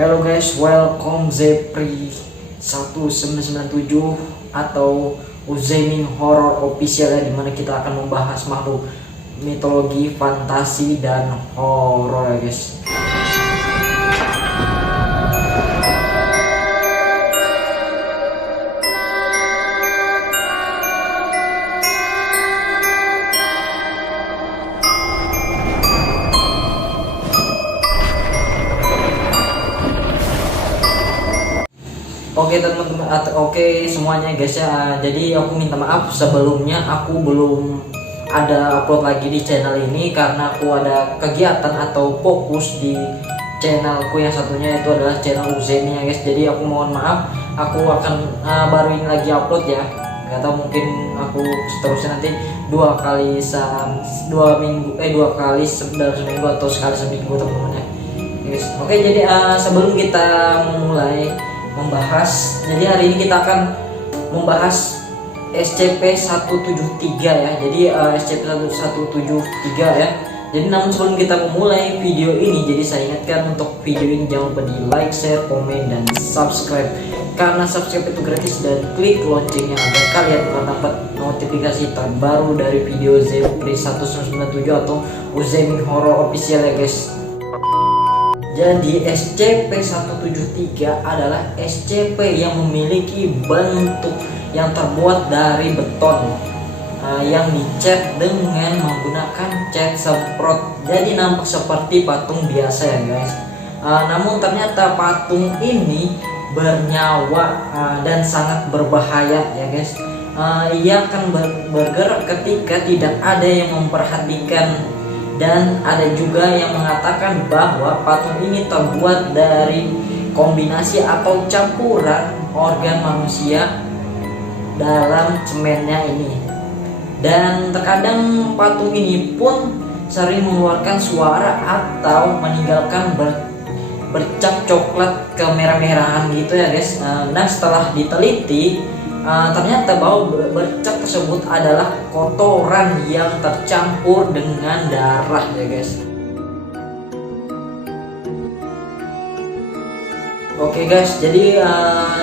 Hello guys, welcome Zepri 1997 atau Uzaimin Horror Official ya, dimana kita akan membahas makhluk mitologi, fantasi, dan horor ya guys. Oke teman-teman, oke semuanya guys ya. Jadi aku minta maaf sebelumnya aku belum ada upload lagi di channel ini karena aku ada kegiatan atau fokus di channelku yang satunya, itu adalah channel Uzaimin ya guys. Jadi aku mohon maaf, aku akan baru ini lagi upload ya. Gak tahu, mungkin aku seterusnya nanti dua kali dalam seminggu atau sekali seminggu teman-teman ya guys. Oke, jadi sebelum kita memulai membahas, jadi hari ini kita akan membahas SCP-173 ya. Jadi SCP-173 ya. Jadi namun sebelum kita memulai video ini, jadi saya ingatkan untuk video ini jangan lupa di like, share, komen, dan subscribe, karena subscribe itu gratis, dan klik loncengnya agar kalian akan dapat notifikasi terbaru dari video Zepri 197 atau Uzaimin Horror Official ya guys. Jadi SCP-173 adalah SCP yang memiliki bentuk yang terbuat dari beton yang dicat dengan menggunakan cat semprot. Jadi nampak seperti patung biasa ya guys. Namun ternyata patung ini bernyawa dan sangat berbahaya ya guys. Ia akan bergerak ketika tidak ada yang memperhatikan. Dan ada juga yang mengatakan bahwa patung ini terbuat dari kombinasi atau campuran organ manusia dalam semennya ini. Dan terkadang patung ini pun sering mengeluarkan suara atau meninggalkan bercak coklat kemerah-merahan gitu ya guys. Nah setelah diteliti, ternyata bahwa bercak tersebut adalah kotoran yang tercampur dengan darah ya guys. Oke guys, jadi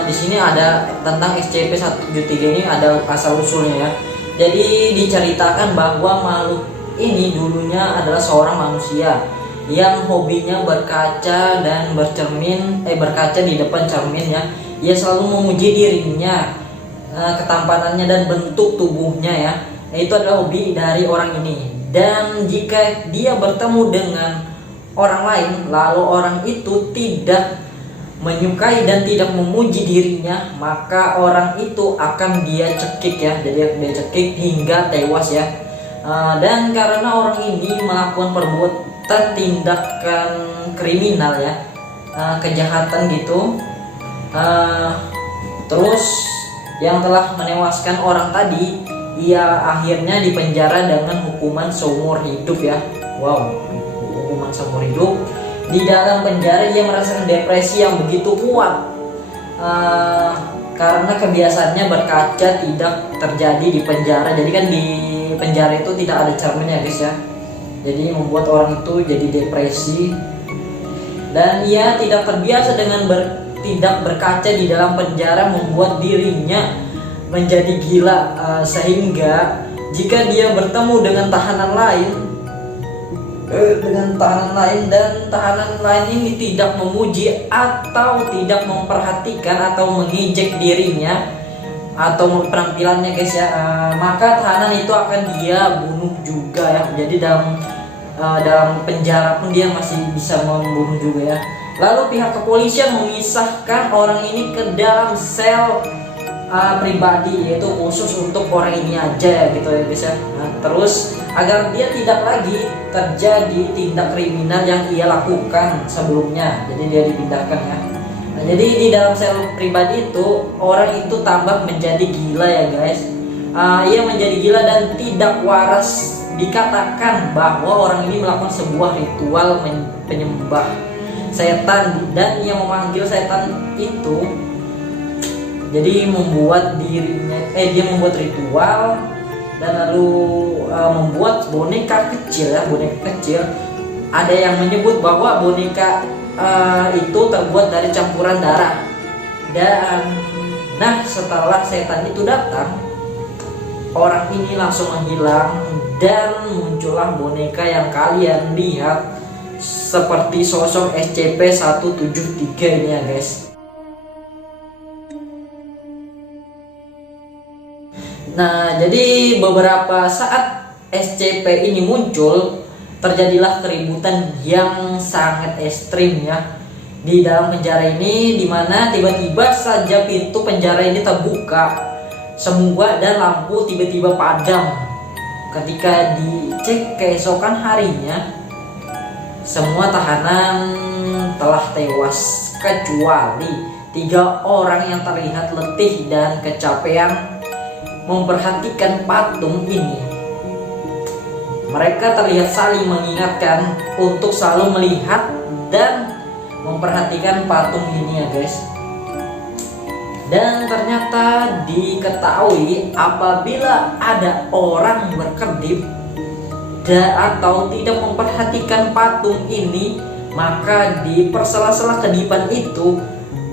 di sini ada tentang SCP-173 ini ada asal usulnya ya. Jadi diceritakan bahwa makhluk ini dulunya adalah seorang manusia yang hobinya berkaca dan berkaca di depan cermin ya. Ia selalu memuji dirinya, ketampanannya dan bentuk tubuhnya ya. Itu adalah hobi dari orang ini. Dan jika dia bertemu dengan orang lain lalu orang itu tidak menyukai dan tidak memuji dirinya, maka orang itu akan dia cekik ya. Jadi dia cekik hingga tewas ya. Dan karena orang ini melakukan perbuatan tindakan kriminal ya, kejahatan gitu, terus yang telah menewaskan orang tadi, ia akhirnya dipenjara dengan hukuman seumur hidup ya. Wow, hukuman seumur hidup. Di dalam penjara ia merasakan depresi yang begitu kuat karena kebiasaannya berkaca tidak terjadi di penjara. Jadi kan di penjara itu tidak ada cermin ya guys ya. Jadi membuat orang itu jadi depresi, dan ia tidak terbiasa dengan tidak berkaca di dalam penjara, membuat dirinya menjadi gila, sehingga jika dia bertemu dengan tahanan lain dan tahanan lain ini tidak memuji atau tidak memperhatikan atau menginjek dirinya atau penampilannya guys ya, maka tahanan itu akan dia bunuh juga ya. Jadi dalam penjara pun dia masih bisa membunuh juga ya. Lalu pihak kepolisian memisahkan orang ini ke dalam sel pribadi, yaitu khusus untuk orang ini aja ya gitu ya guys ya. Nah, terus agar dia tidak lagi terjadi tindak kriminal yang ia lakukan sebelumnya, jadi dia dipindahkan ya. Nah, jadi di dalam sel pribadi itu orang itu tambah menjadi gila ya guys. Ia menjadi gila dan tidak waras. Dikatakan bahwa orang ini melakukan sebuah ritual penyembah setan, dan yang memanggil setan itu jadi membuat dia membuat ritual dan lalu membuat boneka kecil ya, boneka kecil. Ada yang menyebut bahwa boneka itu terbuat dari campuran darah. Dan nah, setelah setan itu datang, orang ini langsung menghilang dan muncullah boneka yang kalian lihat seperti sosok SCP-173 ini ya guys. Nah, jadi beberapa saat SCP ini muncul, terjadilah keributan yang sangat ekstrim ya di dalam penjara ini, dimana tiba-tiba saja pintu penjara ini terbuka semua dan lampu tiba-tiba padam. Ketika dicek keesokan harinya, semua tahanan telah tewas kecuali 3 orang yang terlihat letih dan kecapean memperhatikan patung ini. Mereka terlihat saling mengingatkan untuk selalu melihat dan memperhatikan patung ini ya guys. Dan ternyata diketahui apabila ada orang berkedip atau tidak memperhatikan patung ini, maka di persela-sela kedipan itu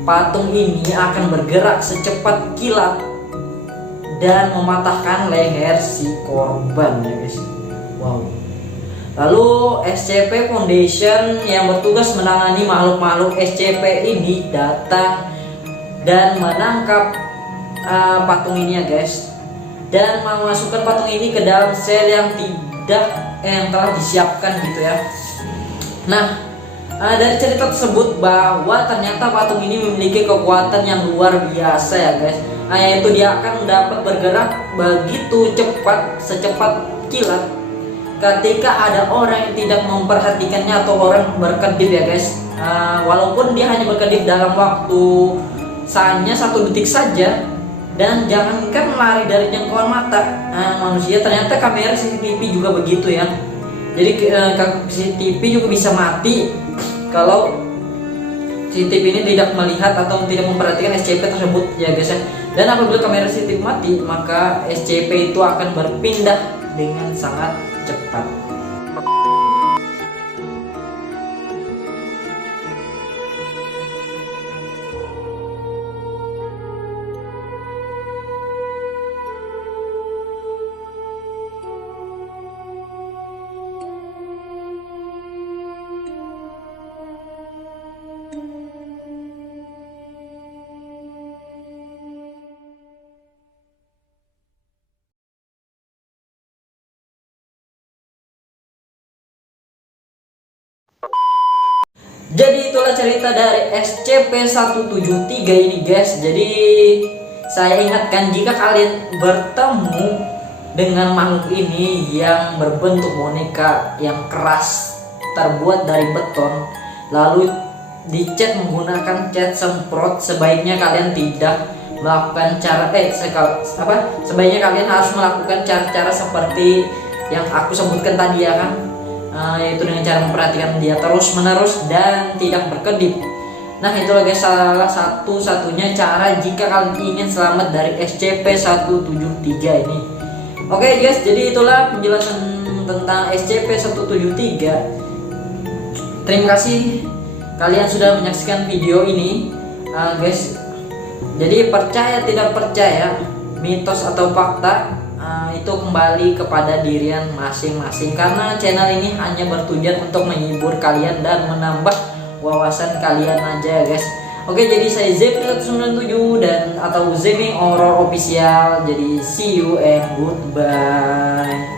patung ini akan bergerak secepat kilat dan mematahkan leher si korban ya guys. Wow. Lalu SCP Foundation yang bertugas menangani makhluk-makhluk SCP ini datang dan menangkap patung ini ya guys, dan memasukkan patung ini ke dalam sel yang telah disiapkan gitu ya. Nah, dari cerita tersebut bahwa ternyata patung ini memiliki kekuatan yang luar biasa ya guys. Yaitu dia akan dapat bergerak begitu cepat, secepat kilat ketika ada orang yang tidak memperhatikannya atau orang berkedip ya guys. Walaupun dia hanya berkedip dalam waktu hanya 1 detik saja, dan jangankan lari dari jangkauan mata manusia, ternyata kamera CCTV juga begitu ya. Jadi CCTV juga bisa mati kalau CCTV ini tidak melihat atau tidak memperhatikan SCP tersebut ya guys ya. Dan apabila kamera CCTV mati, maka SCP itu akan berpindah dengan sangat cepat. Jadi itulah cerita dari SCP-173 ini guys. Jadi saya ingatkan, jika kalian bertemu dengan makhluk ini yang berbentuk boneka yang keras terbuat dari beton, lalu dicat menggunakan cat semprot, sebaiknya kalian tidak melakukan sebaiknya kalian harus melakukan cara-cara seperti yang aku sebutkan tadi ya kan. Yaitu dengan cara memperhatikan dia terus menerus dan tidak berkedip. Nah, itulah guys salah satu-satunya cara jika kalian ingin selamat dari SCP-173 ini. Oke guys, jadi itulah penjelasan tentang SCP-173. Terima kasih kalian sudah menyaksikan video ini guys. Jadi percaya tidak percaya, mitos atau fakta, itu kembali kepada dirian masing-masing, karena channel ini hanya bertujuan untuk menghibur kalian dan menambah wawasan kalian aja guys. Oke, jadi saya Zephyr197 dan atau Zeming Horror Official. Jadi see you and goodbye.